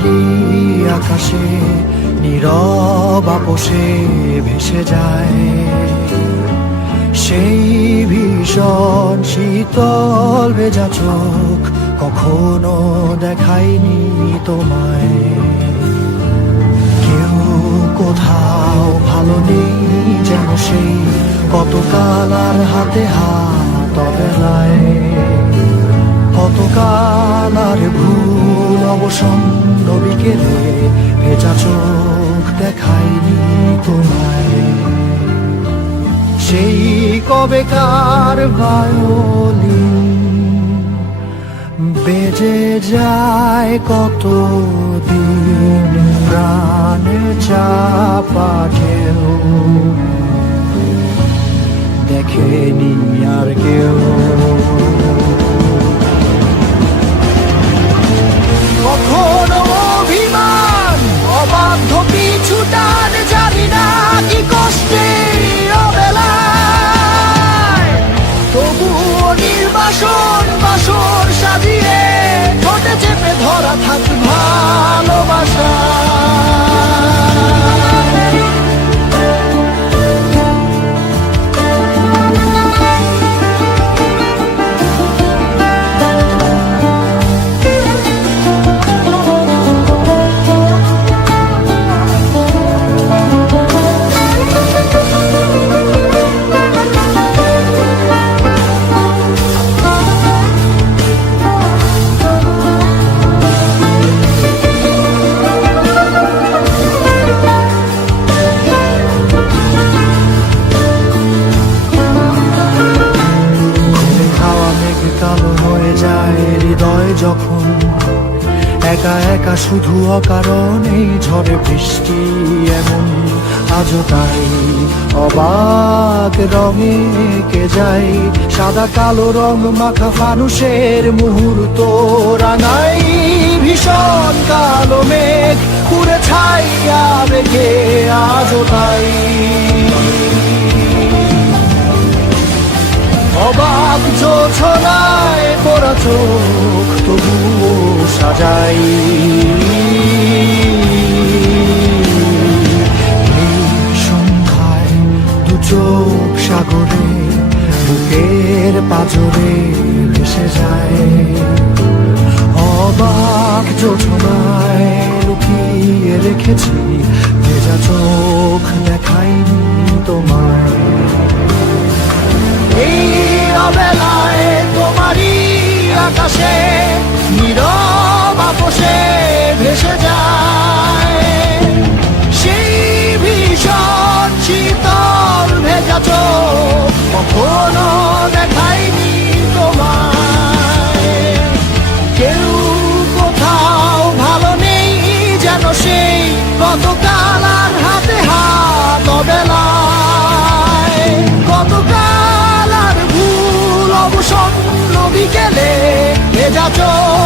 তোমারই আকাশে নীরব আপোষে ভেসে যায় সেই ভীষণ শীতল ভেজা চোখ কখনো দেখায়নি তোমায়। কেউ কোথাও ভালো নেই যেন সেই কতকাল আর হাতে হাত অবেলায়, কতকাল আর ভুল অবসন্ন বিকেলে ভেজা চোখ দেখায়নি তোমায়। সেই কবেকার ভায়োলিন বেজে যায় কতদিন প্রাণে চাপা ঢেউ দেখেনি আর কেউ। কখনো অভিমান অবাধ্য পিছুটান জানি না কি কষ্টে অবেলায়, তবুও নির্বাসন বাসর সাজিয়ে ঠোঁটে চেপে ধরা থাক ভালোবাসা। যখন একা একা শুধু অকারণেই ঝড়ে বৃষ্টি এমন আজও তাই অবাক রঙে কে যায় সাদা কালো রং মাখা ফানুষের মুহূর্ত রাঙাই ভীষণ কালো মেঘ পুরে ছাইয়া বেগে আজও তাই অবাক জোছনায় পোড়া চোখ তবুও সাজাই। এই সন্ধ্যায় দু চোখ সাগরে বুকের পাজরে ভেসে যায় অবাক জোছনায় লুকিয়ে রেখেছি ভেজা চোখ দেখাইনি তোমায়। এই অবেলায় তোমারই আকাশে নীরব আপোষে ভেসে যায় সেই ভীষণ শীতল ভেজা চোখ কখনো দেখায়নি তোমায়। কেউ কোথাও ভালো নেই যেন সেই কতকাল আর হাতে হাত অবেলায়, কতকাল আর ভুল অবসন্ন বিকেলে ভেজা চোখ